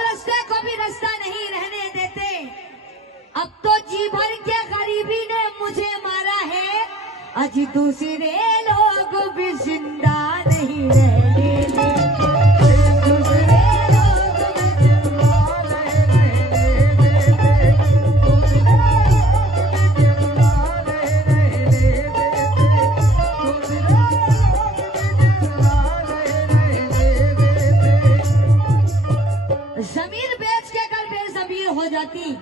रास्ते को भी रास्ता नहीं रहने देते। अब तो जी भर के गरीबी ने मुझे मारा है, आज दूसरे लोग भी जिंदा नहीं रहने देते। जमीन बेच के कल बेजमीर हो जाती,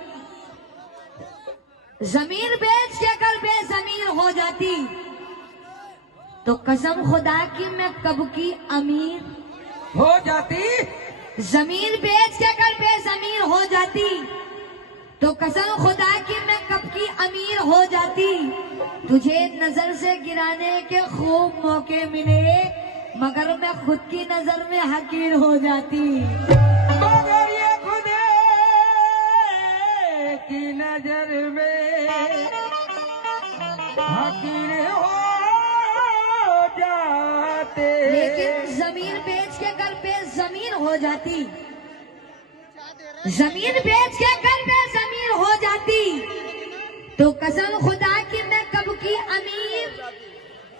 जमीन बेच के कल बेजमीर हो जाती, तो कसम खुदा की मैं कब की अमीर हो जाती। जमीन बेच के कल बेजमीर हो जाती, तो कसम खुदा की मैं कब की अमीर हो जाती। तुझे नजर से गिराने के खूब मौके मिले, मगर मैं खुद की नजर में हकीर हो जाती। मगर ये खुदा की नजर में हकीर हो जाते। लेकिन जमीन बेच के घर पे जमीन हो जाती, जमीन बेच के घर पे जमीन हो जाती, तो कसम खुदा की मैं कब की अमीर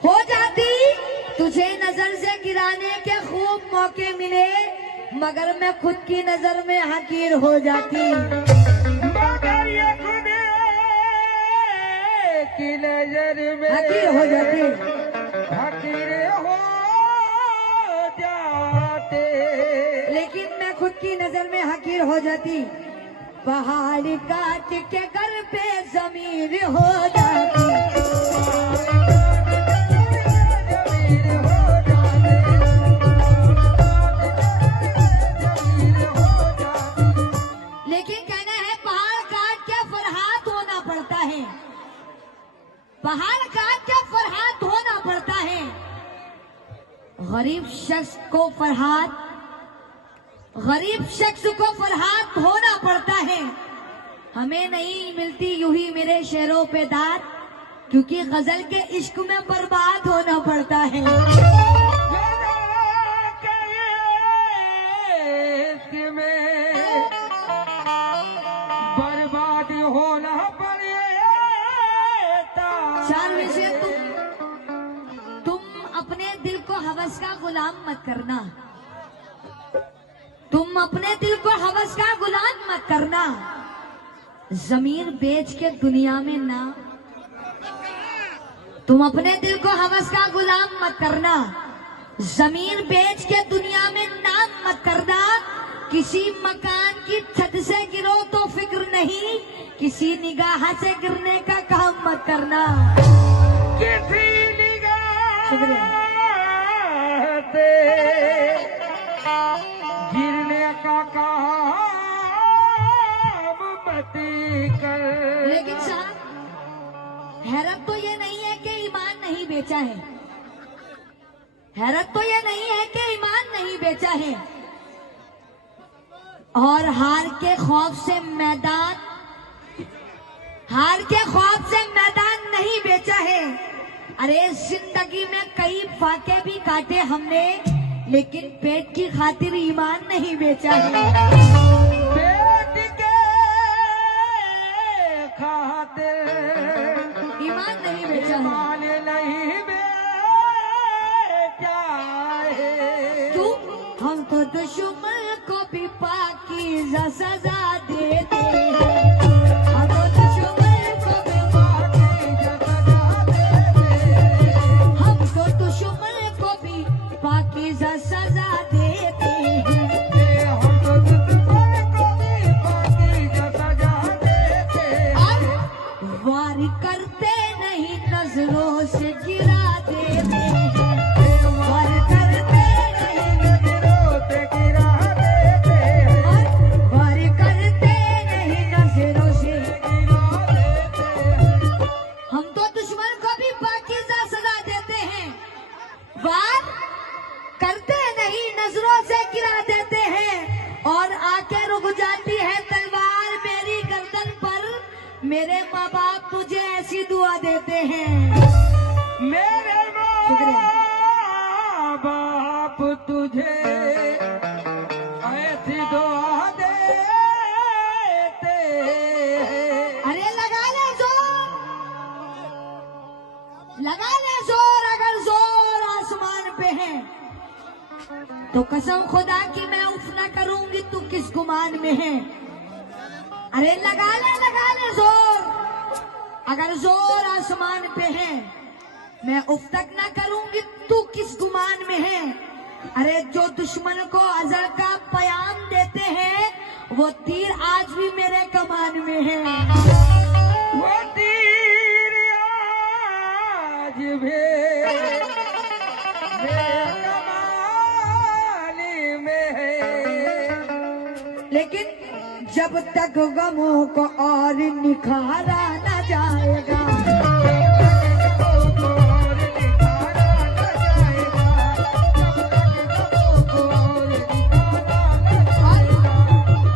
हो जाती। तुझे नजर से गिराने के खूब मौके मिले, मगर मैं खुद की नजर में हकीर हो जाती। मगर ये खुदा की नजर में हकीर हो जाती। हकीर हो जाते। लेकिन मैं खुद की नजर में हकीर हो जाती। पहाड़ काट के घर पे जमीन हो जाती। लेकिन कहना है पहाड़ काट के फरहाद होना पड़ता है, पहाड़ काट के फरहाद होना पड़ता है। गरीब शख्स को फरहाद, गरीब शख्स को फरहाद होना पड़ता है। हमें नहीं मिलती यूं ही मेरे शेरों पे दाद, क्योंकि गजल के इश्क में बर्बाद होना पड़ता है। बर्बाद होना पड़ेगा। चार वजह तुम अपने दिल को हवस का गुलाम मत करना, तुम अपने दिल को हवस का गुलाम मत करना। जमीन बेच के दुनिया में ना, तुम अपने दिल को हवस का गुलाम मत करना। जमीन बेच के दुनिया में नाम मत करना। किसी मकान की छत से गिरो तो फिक्र नहीं, किसी निगाह से गिरने का काम मत करना। किसी निगाह से गिरने का काम मत कर। लेकिन साहब, हैरत तो ये नहीं है कि ईमान नहीं बेचा है, हैरत तो ये नहीं है कि ईमान नहीं बेचा है, और हार के खौफ से मैदान, हार के खौफ से मैदान नहीं बेचा है। अरे जिंदगी में कई फाके भी काटे हमने, लेकिन पेट की खातिर ईमान नहीं बेचा है। पेट के खातिर ईमान नहीं बेचा है। ईमान नहीं बेचा है। क्यों? हम तो दुश्मन को भी पाकीज़ा सजा देते हैं, हम तो दुश्मन को भी पाकीज़ा सजा देते हैं। हम तो दुश्मन को भी पाकीज़ा सजा देते हैं। हम तो दुश्मन को भी पाकीज़ा सजा देते हैं। वार करते नहीं, नजरों से गिरा देते हैं, वार करते नहीं, नजरों से गिरा देते हैं। वार करते तो कसम खुदा की मैं उफ ना करूंगी तू किस गुमान में है। अरे लगा ले जोर, अगर जोर आसमान पे है मैं उफ तक ना करूंगी तू किस गुमान में है। अरे जो दुश्मन को अजल का पयाम देते हैं वो तीर आज भी मेरे कमान में है। वो तीर आज भी मेरे कमान में है। लेकिन जब तक गमों को और निखारा न जाएगा,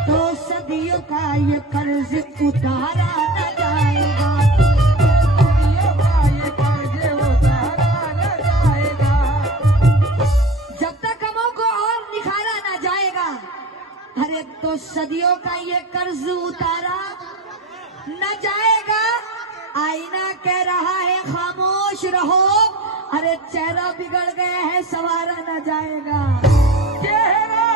तो सदियों का ये कर्ज उतारा न जाएगा। जब तक गमों को और निखारा न जाएगा, अरे तो सदियों का ये कर्ज उतारा न जाएगा। आईना कह रहा है खामोश रहो, अरे चेहरा बिगड़ गया है संवारा न जाएगा। चेहरा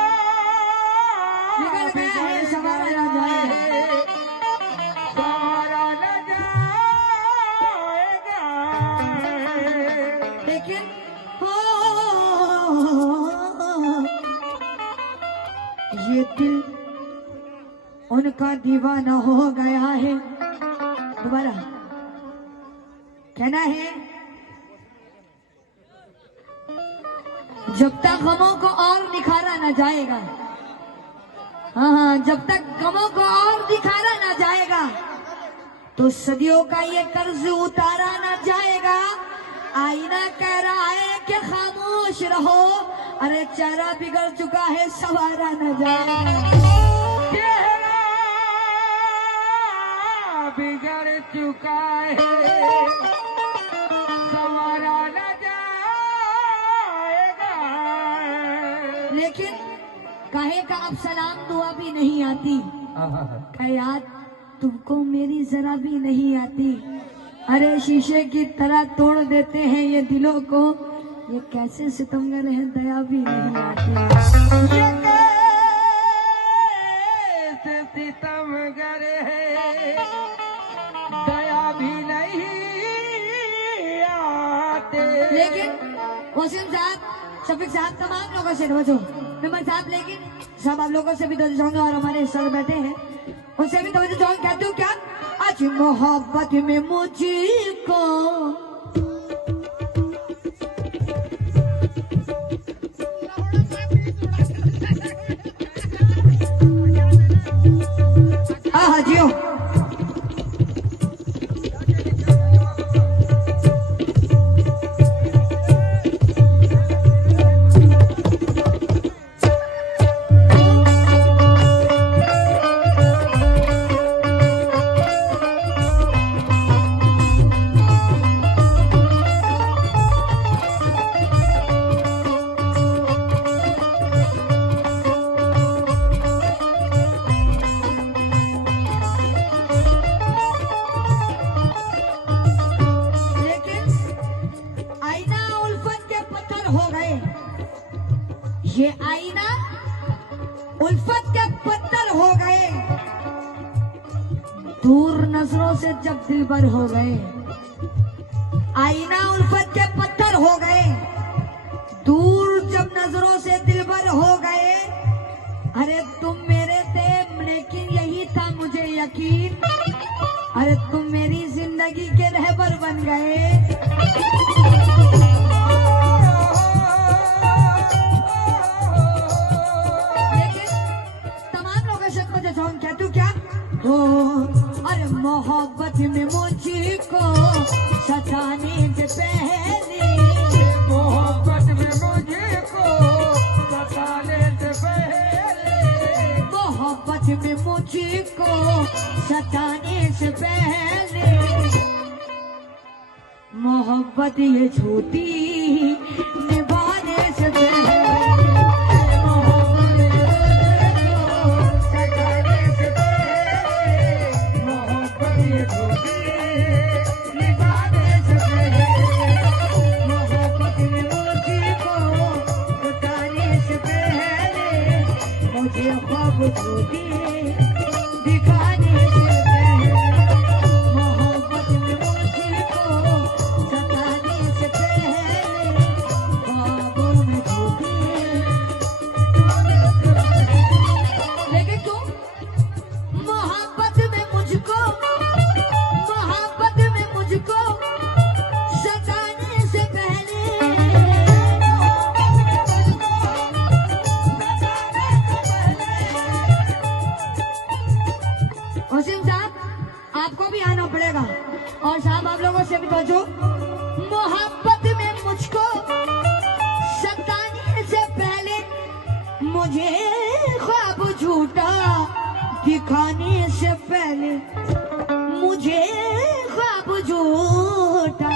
बिगड़ गया है संवारा न जाएगा। संवारा न जाएगा। लेकिन ये दिल उनका दीवाना हो गया है। दोबारा कहना है, जब तक गमों को और निखारा ना जाएगा, हाँ, जब तक गमों को और निखारा ना जाएगा तो सदियों का ये कर्ज उतारा ना जाएगा। आईना कह रहा है कि खामोश रहो, अरे चेहरा बिगड़ चुका है संवारा न जाएगा। चेहरा बिगड़ चुका है संवारा न जाएगा। लेकिन काहे का अब सलाम दुआ भी नहीं आती, क्या याद तुमको मेरी जरा भी नहीं आती। अरे शीशे की तरह तोड़ देते हैं ये दिलों को, ये कैसे सितमगर है दया भी नहीं आती। ये कैसे सितमगर है दया भी नहीं आते। लेकिन वसीम साहब, शफीक साहब, तमाम लोगों से बचो, मेंबर साहब, लेकिन सब आप लोगों से भी तो चाहूंगा और हमारे सर बैठे हैं उनसे भी तो कहती हूँ क्या, आज मोहब्बत में मुझको हाँ जियो। ये आईना उल्फत के पत्थर हो गए, दूर नजरों से जब दिलबर हो गए। आईना उल्फत के पत्थर हो गए, दूर जब नजरों से दिलबर हो गए। अरे तुम मेरे थे लेकिन यही था मुझे यकीन, अरे तुम मेरी जिंदगी के रहबर बन गए। अरे मोहब्बत में मुझको सताने से पहले, मोहब्बत में मुझको सताने से पहले, मोहब्बत में मुझको सताने से पहले, मोहब्बत ये झूठी निभाने से पहले, से दिखाने से पहले मोहब्बत में मुझको सताने से पहले ख्वाबों में धोखे। लेकिन तुम मोहब्बत में मुझको सताने से पहले वसीम साहब आपको भी आना पड़ेगा और साहब आप लोगों से भी पूछो। मोहब्बत में मुझको सताने से पहले मुझे ख्वाब झूठा दिखाने से पहले मुझे ख्वाब झूठा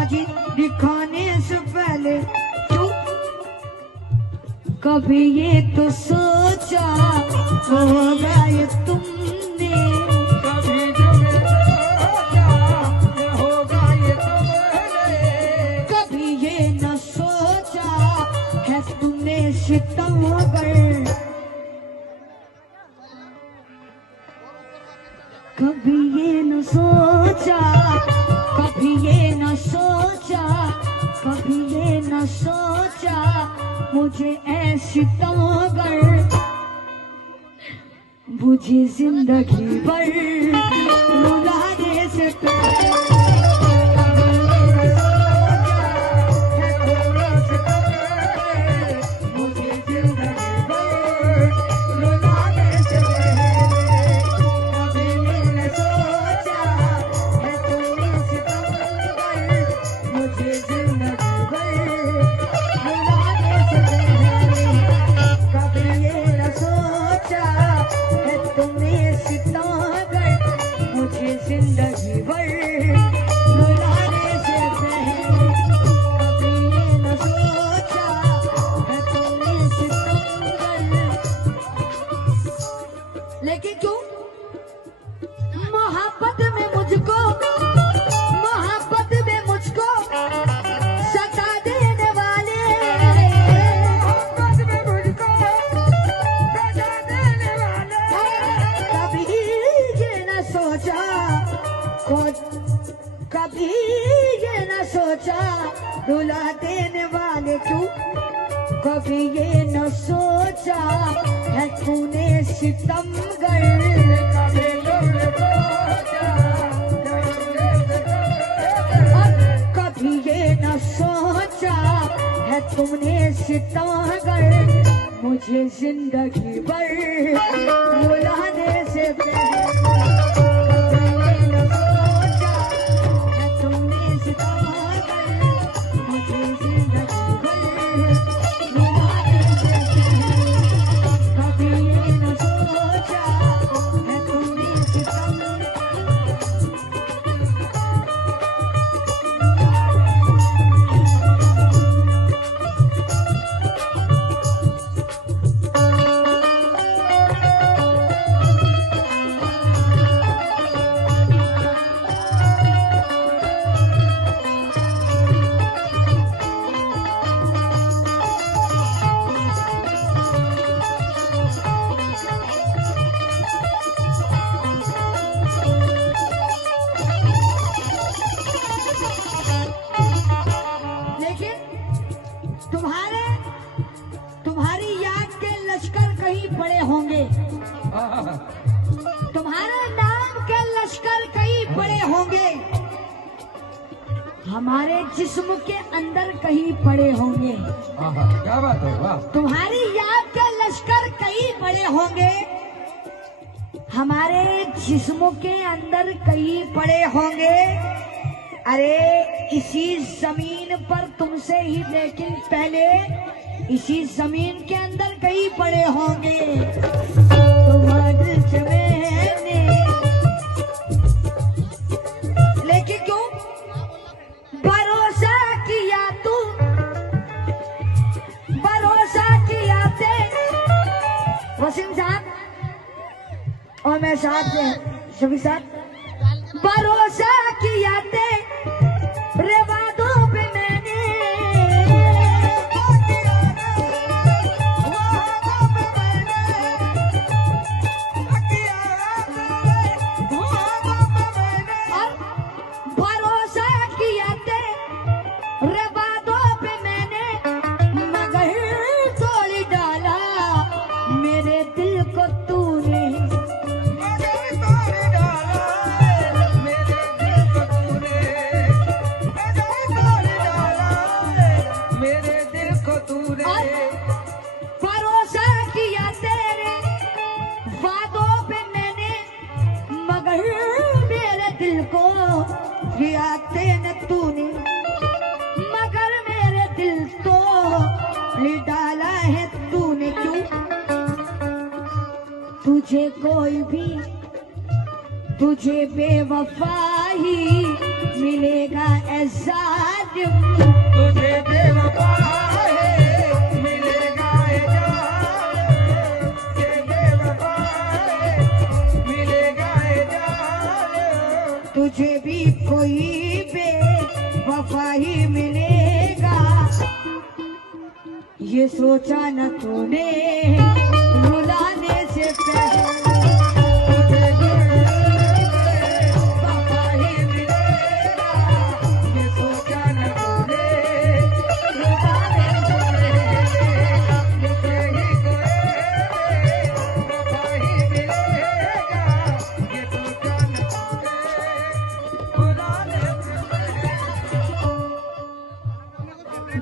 अजी दिखाने से पहले क्यों कभी ये तो सोचा होगा ये तुमने कभी जो सोचा होगा ये तुमने कभी ये न सोचा है तुमने सितमगर कभी ये न सोचा कभी ये न सोचा कभी ये न सोचा मुझे ऐसी तमगर मुझे जिंदगी भर रुलाने से पहले मुझे जिंदगी भर रुलाने से पहले कभी ये न सोचा है तुमने सितमगर मुझे जिंदगी भर रुलाने से पहले कभी ये न सोचा है तुमने सितमगर मुझे जिंदगी भर रुलाने से पहले कभी ये न सोचा है तुमने सितमगर। लेकिन क्यों मोहब्बत में मुझको सता देने वाले मोहब्बत में मुझको सजा देने वाले कभी ये न सोचा कभी ये न सोचा रुला देने वाले क्यों कभी ये न सोचा है तूने सितमगर कभी तुमने सोचा और कभी ये न सोचा है तुमने सितमगर मुझे जिंदगी भर रुलाने से पहले कभी ये न सोचा है तुमने सितमगर मुझे जिंदगी भर रुलाने से पहले कभी ये न सोचा है तुमने सितमगर। तुम्हारी याद के लश्कर कहीं पड़े होंगे तुम्हारे नाम के लश्कर कहीं पड़े होंगे हमारे जिस्म के अंदर कहीं पड़े होंगे क्या बात है वाह तुम्हारी याद के लश्कर कहीं पड़े होंगे हमारे जिस्म के अंदर कहीं पड़े होंगे। अरे इसी जमीन पर तुमसे ही लेकिन पहले इसी जमीन के अंदर कहीं पड़े होंगे। लेकिन क्यों भरोसा किया तू भरोसा किया थे वसीम साहब और मैं साथ शफी साहब भरोसा किया थे रे वादों पे मैंने तुझे कोई भी तुझे बेवफा ही मिलेगा ऐसा तुझे बेवफा है मिलेगा है जान, तुझे बेवफा है मिलेगा है जान। तुझे भी कोई बेवफा ही मिलेगा, ये सोचा न तूने रुलाने से पहले।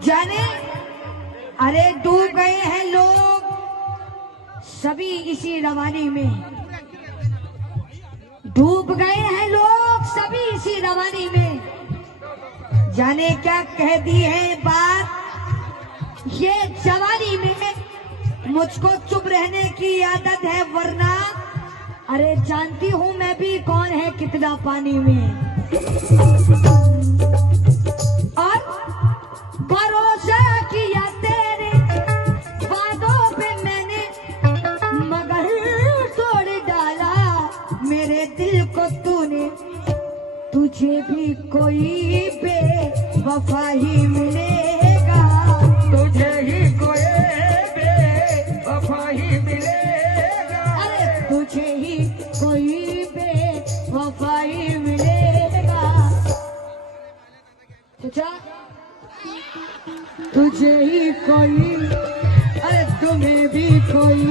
जाने अरे डूब गए हैं लोग सभी इसी रवानी में, डूब गए हैं लोग सभी इसी रवानी में। जाने क्या कह दी है बात ये जवानी में, मुझको चुप रहने की आदत है वरना अरे जानती हूं मैं भी कौन है कितना पानी में। और भरोसा किया तेरे वादों पे मैंने मगर तोड़ डाला मेरे दिल को तूने। तुझे भी कोई बेवफा ही मिलेगा, तुझे ही कोई बेवफा ही मिलेगा, अरे तुझे ही कोई बेवफा ही मिलेगा। चाचा तुझे ही कोई अरे तुम्हें भी कोई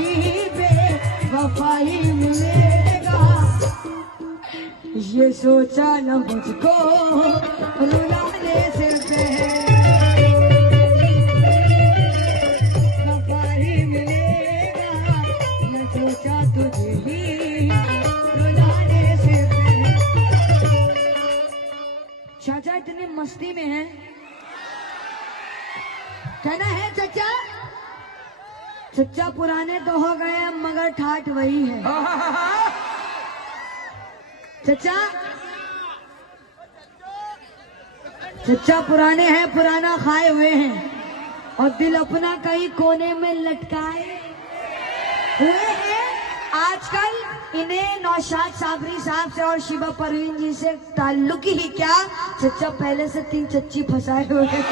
बेवफा ही मिलेगा, ये सोचा न मुझको रुलाने से पहले। वफा ही मिलेगा, ये सोचा तुझे ही रुलाने से पहले। चाचा इतने मस्ती में हैं, कहना है चचा चचा पुराने तो हो गए हैं मगर ठाठ वही है। चचा चचा पुराने हैं पुराना खाए हुए हैं और दिल अपना कहीं कोने में लटकाए हुए हैं। आजकल इन्हें नौशाद साबरी साहब से और शिवा परवीन जी से ताल्लुक ही क्या, चचा पहले से 3 चच्ची फंसाए हुए हैं।